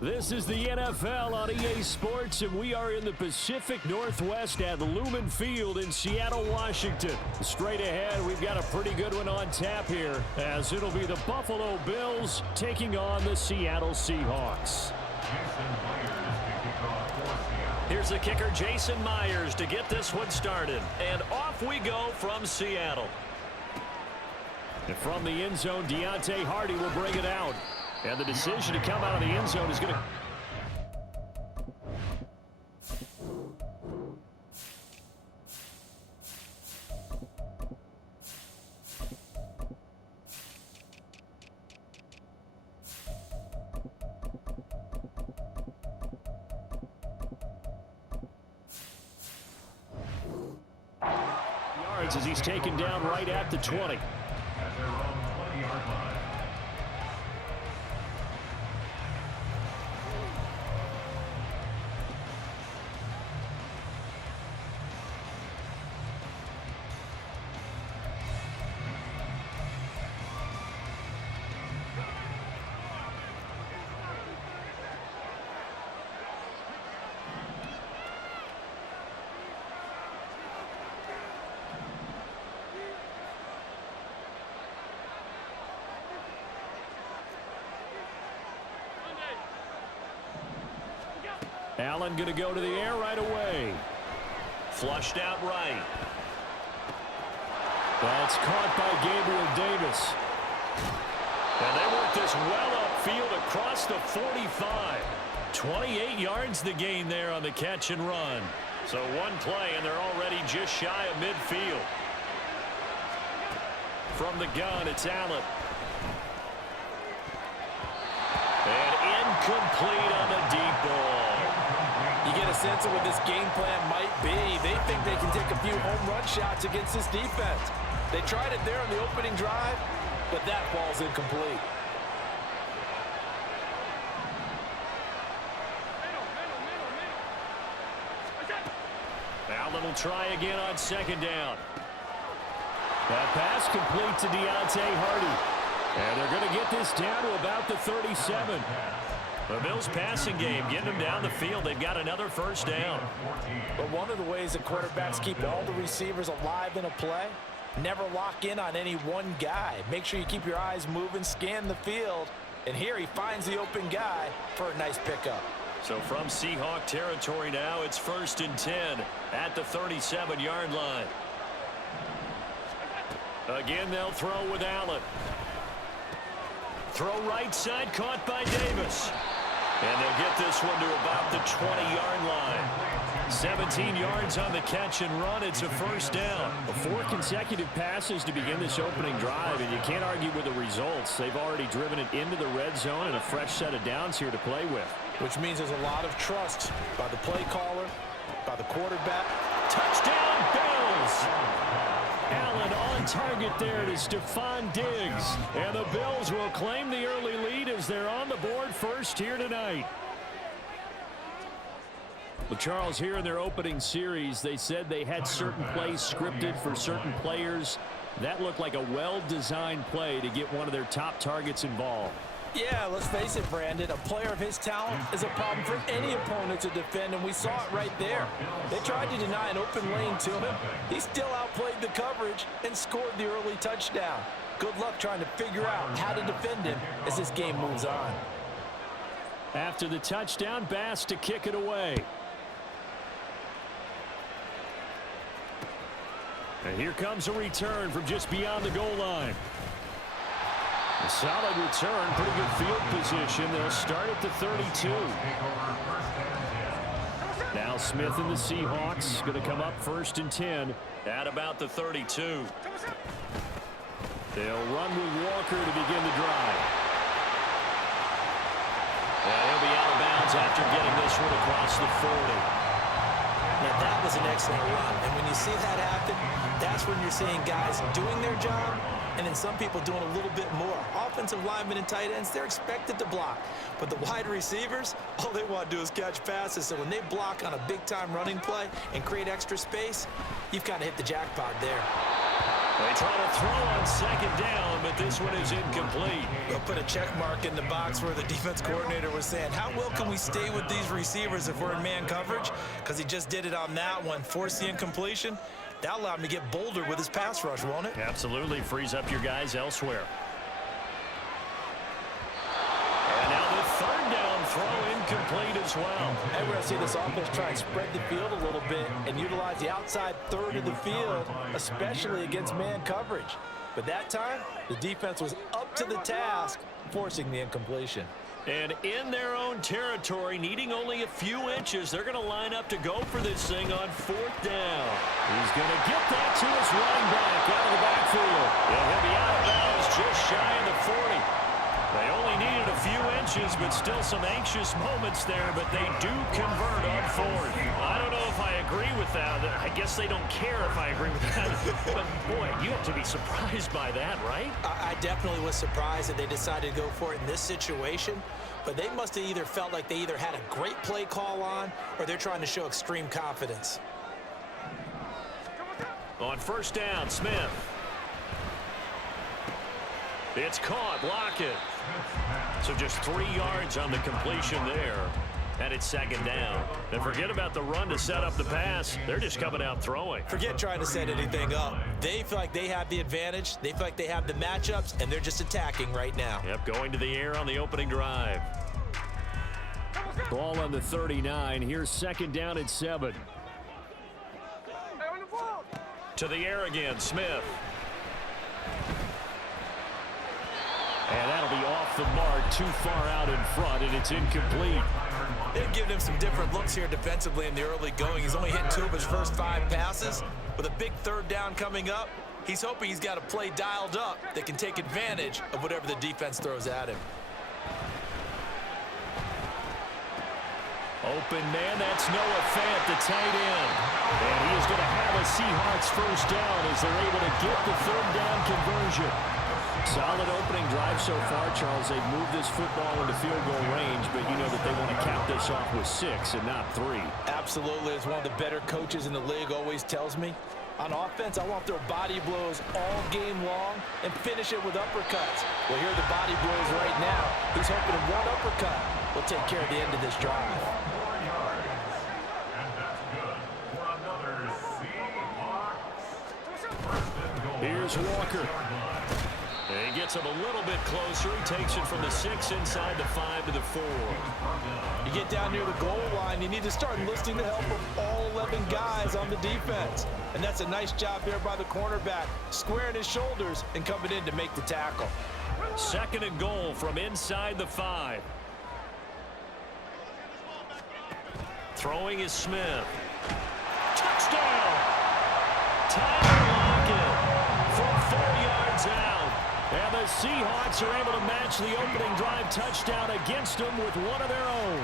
This is the NFL on EA Sports, and we are in the Pacific Northwest at Lumen Field in Seattle, Washington. Straight ahead, we've got a pretty good one on tap here, as it'll be the Buffalo Bills taking on the Seattle Seahawks. Here's the kicker, Jason Myers, to get this one started. And off we go from Seattle. And from the end zone, Deontay Hardy will bring it out. And the decision to come out of the end zone is going to... yards as he's taken down right at the 20. Allen going to go to the air right away. Flushed out right. That's caught by Gabriel Davis. And they work this well upfield across the 45. 28 yards the gain there on the catch and run. So one play and they're already just shy of midfield. From the gun, it's Allen. And incomplete on the deep ball. You get a sense of what this game plan might be. They think they can take a few home run shots against this defense. They tried it there on the opening drive, but that ball's incomplete. Allen will try again on second down. That pass complete to Deontay Hardy. And they're going to get this down to about the 37. The Bills passing game, getting them down the field. They've got another first down. But one of the ways that quarterbacks keep all the receivers alive in a play, never lock in on any one guy. Make sure you keep your eyes moving, scan the field. And here he finds the open guy for a nice pickup. So from Seahawk territory now, it's 1st and 10 at the 37-yard line. Again, they'll throw with Allen. Throw right side, caught by Davis. And they'll get this one to about the 20-yard line. 17 yards on the catch and run. It's a first down. 4 consecutive passes to begin this opening drive, and you can't argue with the results. They've already driven it into the red zone and a fresh set of downs here to play with. Which means there's a lot of trust by the play caller, by the quarterback. Touchdown, Bills! Allen on target there to Stephon Diggs. And the Bills will claim the early lead as they're on the board first here tonight. Well, Charles, here in their opening series, they said they had certain plays scripted for certain players. That looked like a well-designed play to get one of their top targets involved. Yeah, let's face it, Brandon. A player of his talent is a problem for any opponent to defend, and we saw it right there. They tried to deny an open lane to him. He still outplayed the coverage and scored the early touchdown. Good luck trying to figure out how to defend him as this game moves on. After the touchdown, Bass to kick it away. And here comes a return from just beyond the goal line. A solid return, pretty good field position. They'll start at the 32. Now Smith and the Seahawks going to come up 1st and 10 at about the 32. They'll run with Walker to begin the drive. And he'll be out of bounds after getting this one across the 40. Now, that was an excellent run. And when you see that happen, that's when you're seeing guys doing their job and then some people doing a little bit more. Offensive linemen and tight ends, they're expected to block. But the wide receivers, all they want to do is catch passes. So when they block on a big-time running play and create extra space, you've kind of hit the jackpot there. They try to throw on second down, but this one is incomplete. They'll put a check mark in the box where the defense coordinator was saying, how well can we stay with these receivers if we're in man coverage? Because he just did it on that one, forced the incompletion. That allowed him to get bolder with his pass rush, won't it? Absolutely. Frees up your guys elsewhere. And now the third down throw incomplete as well. And we're going to see this offense try and spread the field a little bit and utilize the outside third of the field, especially against man coverage. But that time, the defense was up to the task, forcing the incompletion. And in their own territory, needing only a few inches, they're going to line up to go for this thing on fourth down. He's going to get that to his running back out of the backfield. And he'll be out of bounds just shy of the 40. They only needed a few inches, but still some anxious moments there, but they do convert on fourth. I don't know if I agree with that. I guess they don't care if I agree with that. But, boy, you have to be surprised by that, right? I definitely was surprised that they decided to go for it in this situation, but they must have either felt like they either had a great play call on or they're trying to show extreme confidence. On first down, Smith. It's caught. Lockett. So just 3 yards on the completion there. And it's second down. And forget about the run to set up the pass. They're just coming out throwing. Forget trying to set anything up. They feel like they have the advantage. They feel like they have the matchups, and they're just attacking right now. Yep, going to the air on the opening drive. Ball on the 39. Here's second down at 7. To the air again, Smith. And that'll be off the mark, too far out in front, and it's incomplete. They've given him some different looks here defensively in the early going. He's only hit 2 of his first 5 passes. With a big third down coming up, he's hoping he's got a play dialed up that can take advantage of whatever the defense throws at him. Open man, that's Noah Fant, the tight end. And he is going to have a Seahawks first down as they're able to get the third down conversion. Solid opening drive so far, Charles. They've moved this football into field goal range, but you know that they want to cap this off with 6 and not 3. Absolutely. As one of the better coaches in the league always tells me, on offense, I want their body blows all game long and finish it with uppercuts. Well, here are the body blows right now. He's hoping one uppercut will take care of the end of this drive. Here's Walker. And he gets him a little bit closer. He takes it from the 6 inside the 5 to the 4. You get down near the goal line, you need to start enlisting the help of all 11 guys on the defense. And that's a nice job there by the cornerback, squaring his shoulders and coming in to make the tackle. Second and goal from inside the 5. Throwing is Smith. Touchdown! Tyler Lockett from 4 yards out. And the Seahawks are able to match the opening drive touchdown against them with one of their own.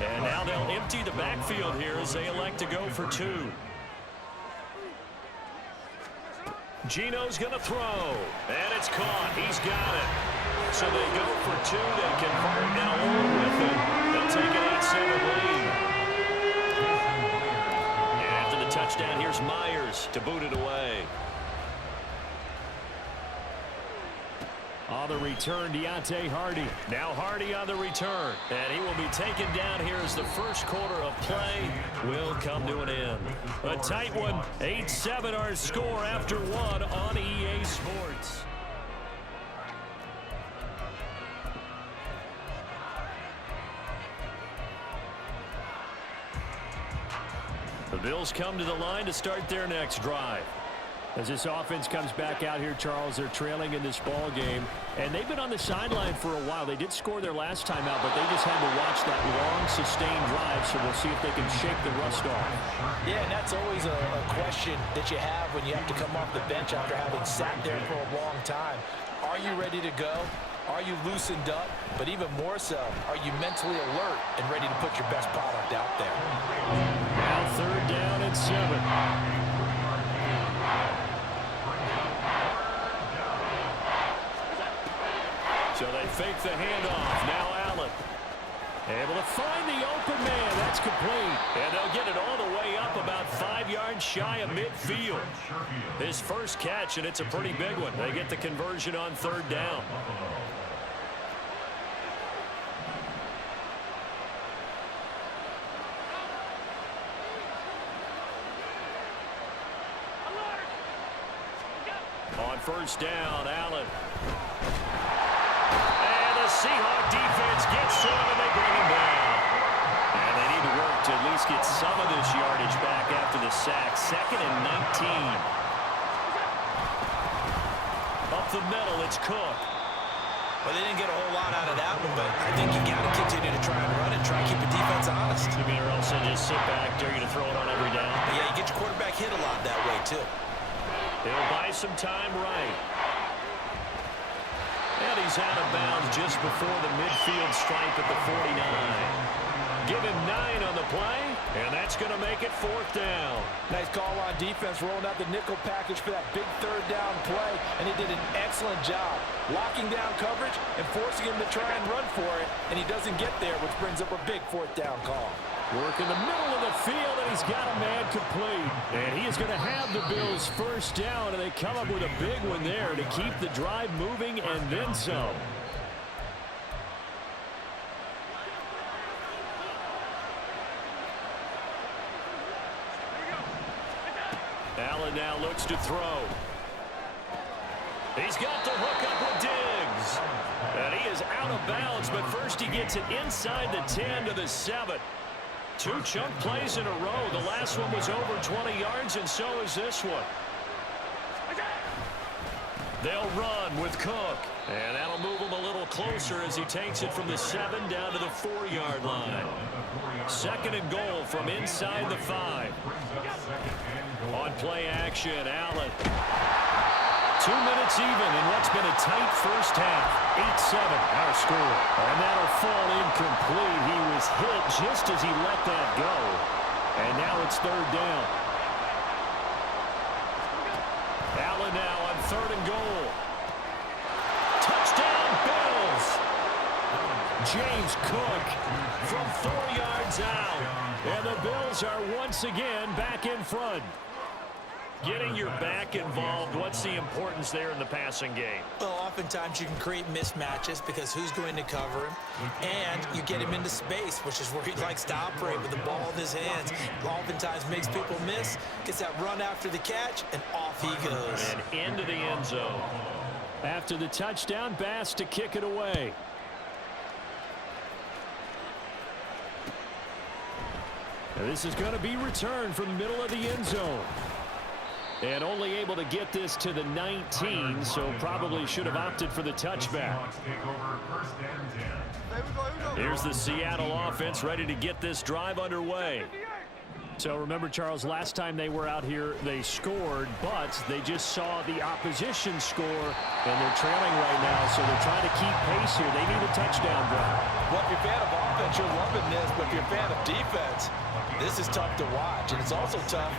And now they'll empty the backfield here as they elect to go for 2. Gino's going to throw, and it's caught. He's got it. So they go for 2. They convert, and along with it, they'll take an 8-7 lead. And after the touchdown, here's Myers to boot it away. On the return, Deontay Hardy. Now Hardy on the return. And he will be taken down here as the first quarter of play will come to an end. A tight one, 8-7 our score after 1 on EA Sports. The Bills come to the line to start their next drive. As this offense comes back out here, Charles, they're trailing in this ball game, and they've been on the sideline for a while. They did score their last time out, but they just had to watch that long, sustained drive, so we'll see if they can shake the rust off. Yeah, and that's always a question that you have when you have to come off the bench after having sat there for a long time. Are you ready to go? Are you loosened up? But even more so, are you mentally alert and ready to put your best product out there? Now third down and 7. So they fake the handoff. Now Allen. Able to find the open man. That's complete. And they'll get it all the way up about 5 yards shy of midfield. His first catch, and it's a pretty big one. They get the conversion on 3rd down. On 1st down, Allen. And the Seahawk defense gets to him, and they bring him down. And they need to work to at least get some of this yardage back after the sack. 2nd and 19. Up the middle, it's Cook. Well, they didn't get a whole lot out of that one, but I think you got to continue to try and run it, try and keep the defense honest. You mean, or else they just sit back, dare you to throw it on every down? Yeah, you get your quarterback hit a lot that way, too. He'll buy some time right. And he's out of bounds just before the midfield stripe at the 49. Give him 9 on the play, and that's going to make it 4th down. Nice call on defense, rolling out the nickel package for that big 3rd down play, and he did an excellent job locking down coverage and forcing him to try and run for it, and he doesn't get there, which brings up a big 4th down call. Work in the middle of the field, and he's got a man complete. And he is going to have the Bills' 1st down, and they come up with a big one there to keep the drive moving and then some. Allen now looks to throw. He's got the hook up with Diggs. And he is out of bounds, but first he gets it inside the 10 to the 7. 2 chunk plays in a row. The last one was over 20 yards, and so is this one. They'll run with Cook. And that'll move him a little closer as he takes it from the 7 down to the 4-yard line. 2nd and goal from inside the 5. On play action, Allen. 2 minutes even in what's been a tight first half. 8-7 our score. And that'll fall incomplete. He was hit just as he let that go. And now it's 3rd down. Allen now on 3rd and goal. Touchdown, Bills. James Cook from 4 yards out. And the Bills are once again back in front. Getting your back involved, what's the importance there in the passing game? Well, oftentimes you can create mismatches because who's going to cover him, and you get him into space, which is where he likes to operate with the ball in his hands. Oftentimes makes people miss, gets that run after the catch, and off he goes. And into the end zone. After the touchdown, Bass to kick it away. And this is going to be returned from the middle of the end zone. And only able to get this to the 19, so probably should have opted for the touchback. Here's the Seattle offense ready to get this drive underway. So remember, Charles, last time they were out here, they scored, but they just saw the opposition score, and they're trailing right now, so they're trying to keep pace here. They need a touchdown drive. Well, if you're a fan of offense, you're loving this, but if you're a fan of defense, this is tough to watch, and it's also tough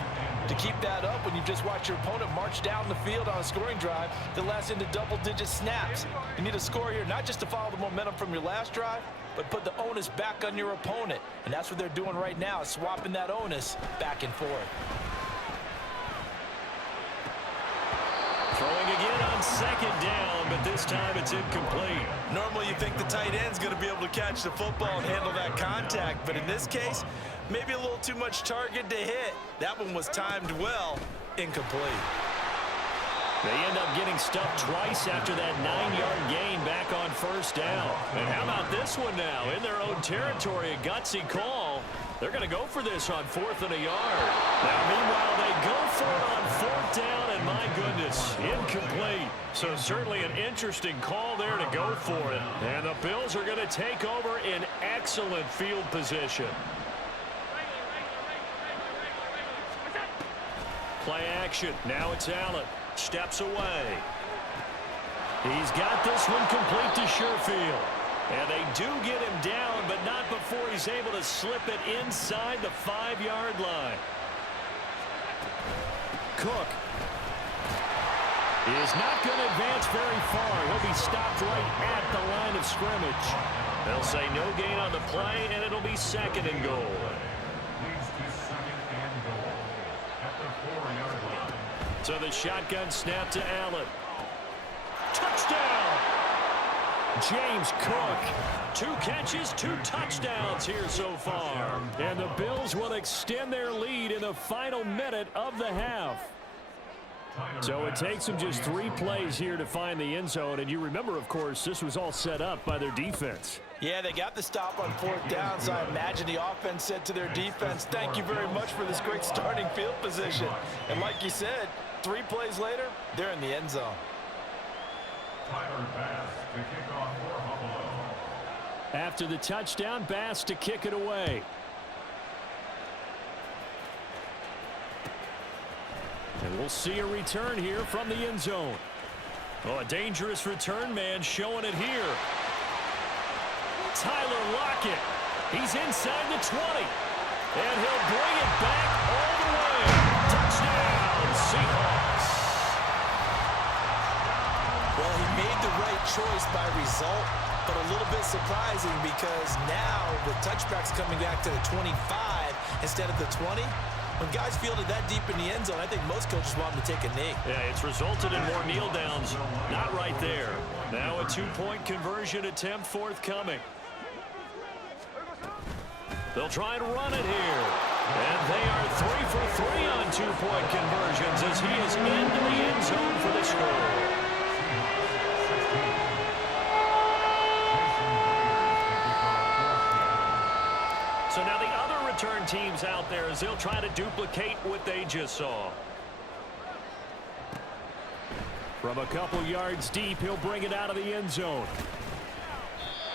to keep that up when you just watch your opponent march down the field on a scoring drive that lasts into double-digit snaps. You need a score here, not just to follow the momentum from your last drive, but put the onus back on your opponent. And that's what they're doing right now, swapping that onus back and forth. Throwing again on 2nd down, but this time it's incomplete. Normally you think the tight end's going to be able to catch the football and handle that contact, but in this case, maybe a little too much target to hit. That one was timed well, incomplete. They end up getting stuffed twice after that 9-yard gain back on 1st down. And how about this one now? In their own territory, a gutsy call. They're going to go for this on 4th and a yard. Now, meanwhile, they go for it on 4th down, and my goodness, incomplete. So certainly an interesting call there to go for it. And the Bills are going to take over in excellent field position. Play action. Now it's Allen. Steps away. He's got this one complete to Sherfield. And they do get him down, but not before he's able to slip it inside the 5-yard line. Cook. He is not going to advance very far. He'll be stopped right at the line of scrimmage. They'll say no gain on the play, and it'll be 2nd and goal. So the shotgun snap to Allen. Touchdown! James Cook. 2 catches, 2 touchdowns here so far. And the Bills will extend their lead in the final minute of the half. So it takes them just 3 plays here to find the end zone. And you remember, of course, this was all set up by their defense. Yeah, they got the stop on 4th down, so I imagine the offense said to their defense, thank you very much for this great starting field position. And like you said, 3 plays later, they're in the end zone. After the touchdown, Bass to kick it away. And we'll see a return here from the end zone. Oh, a dangerous return man showing it here. Tyler Lockett. He's inside the 20. And he'll bring it back all the way. Touchdown, Seahawks. Well, he made the right choice by result, but a little bit surprising because now the touchback's coming back to the 25 instead of the 20. When guys fielded that deep in the end zone, I think most coaches want them to take a knee. Yeah, it's resulted in more kneel downs. Not right there. Now a 2-point conversion attempt forthcoming. They'll try and run it here. And they are 3 for 3 on 2-point conversions as he is into the end zone for the score. So now the other return teams out there as they'll try to duplicate what they just saw. From a couple yards deep, he'll bring it out of the end zone.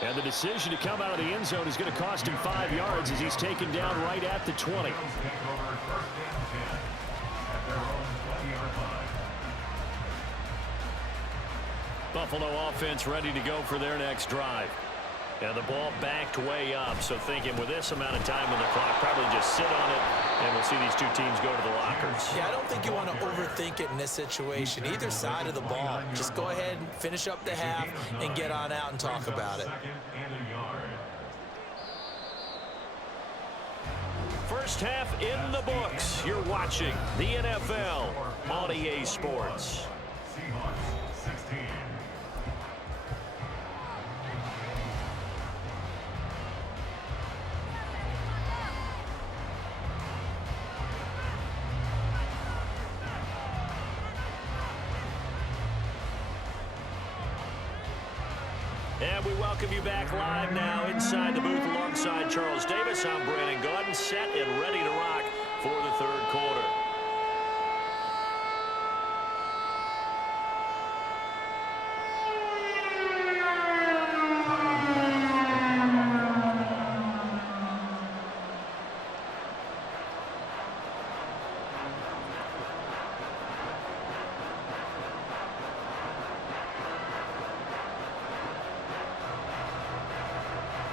And the decision to come out of the end zone is going to cost him 5 yards as he's taken down right at the 20. Buffalo offense ready to go for their next drive. And the ball backed way up, so thinking with this amount of time on the clock, probably just sit on it, and we'll see these 2 teams go to the lockers. Yeah, I don't think you want to overthink it in this situation. Either side of the ball. Just go ahead and finish up the half and get on out and talk about it. First half in the books. You're watching the NFL on EA Sports. And we welcome you back live now inside the booth alongside Charles Davis. I'm Brandon Gaudin, set and ready to rock for the 3rd quarter.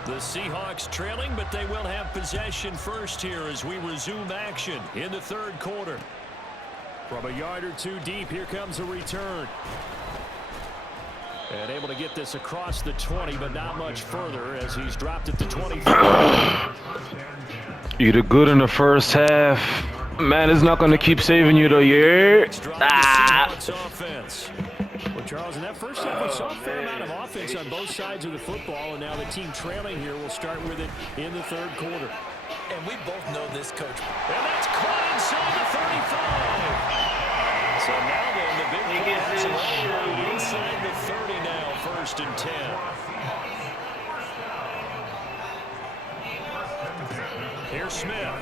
The Seahawks trailing, but they will have possession first here as we resume action in the 3rd quarter. From a yard or 2 deep, here comes a return. And able to get this across the 20, but not much further as he's dropped at the 25. You did good in the first half. Man is not going to keep saving you though, yeah. Offense. Well, Charles, in that first half, we saw a fair amount of offense on both sides of the football, and now the team trailing here will start with it in the 3rd quarter. And we both know this, Coach. And that's caught inside the 35. So now then, the big pass inside the 30 now, 1st and 10. Here's Smith.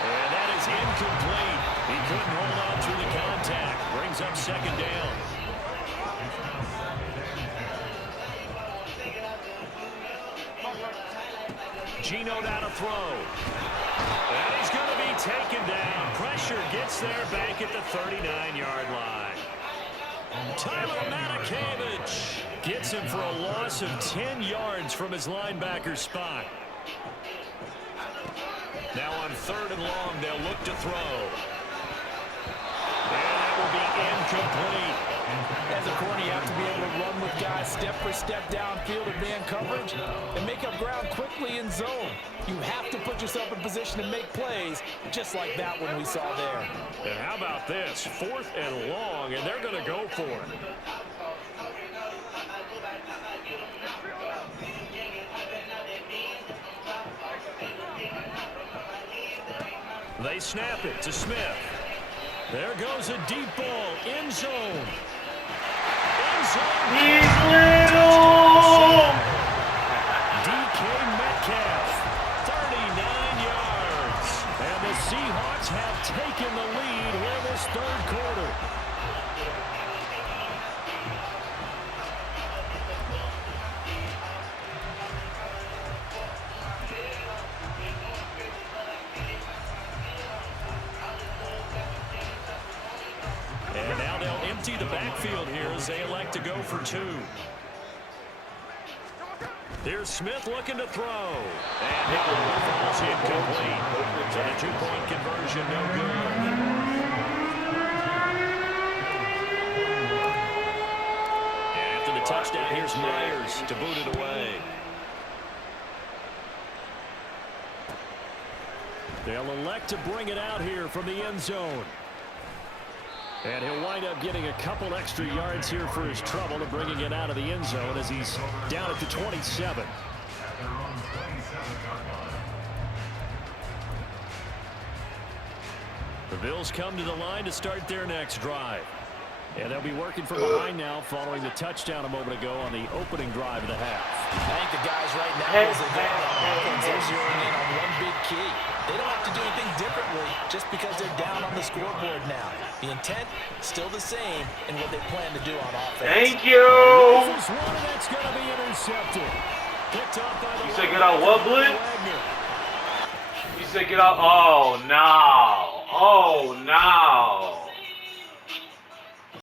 And that is incomplete. He couldn't hold on through the contact. Brings up 2nd down. Geno down to throw. And he's going to be taken down. Pressure gets there back at the 39-yard line. Tyler Matakevich gets him for a loss of 10 yards from his linebacker spot. Now on 3rd and long, they'll look to throw. And that will be Incomplete. As a corner, you have to be able to run with guys step for step downfield in man coverage and make up ground quickly in zone. You have to put yourself in position to make plays, just like that one we saw there. And how about this? 4th and long, and they're going to go for it. They snap it to Smith. There goes a deep ball. End zone. End zone. He's little! DK Metcalf, 39 yards. And the Seahawks have taken the lead here this 3rd quarter. And now they'll empty the backfield here as they elect to go for 2. Here's Smith looking to throw. And it falls incomplete. So the 2-point conversion no good. And after the touchdown, here's Myers to boot it away. They'll elect to bring it out here from the end zone. And he'll wind up getting a couple extra yards here for his trouble and bringing it out of the end zone as he's down at the 27. The Bills come to the line to start their next drive. And they'll be working from behind now following the touchdown a moment ago on the opening drive of the half. I think the guys right now, as they go on offense, they're zeroing in on one big key. They don't have to do anything differently just because they're down on the scoreboard now. The intent still the same in what they plan to do on offense. Thank you! This is one that's going to be intercepted. Picked up by the You said get out what, Blitz? You said get out. Oh, no. Oh, no.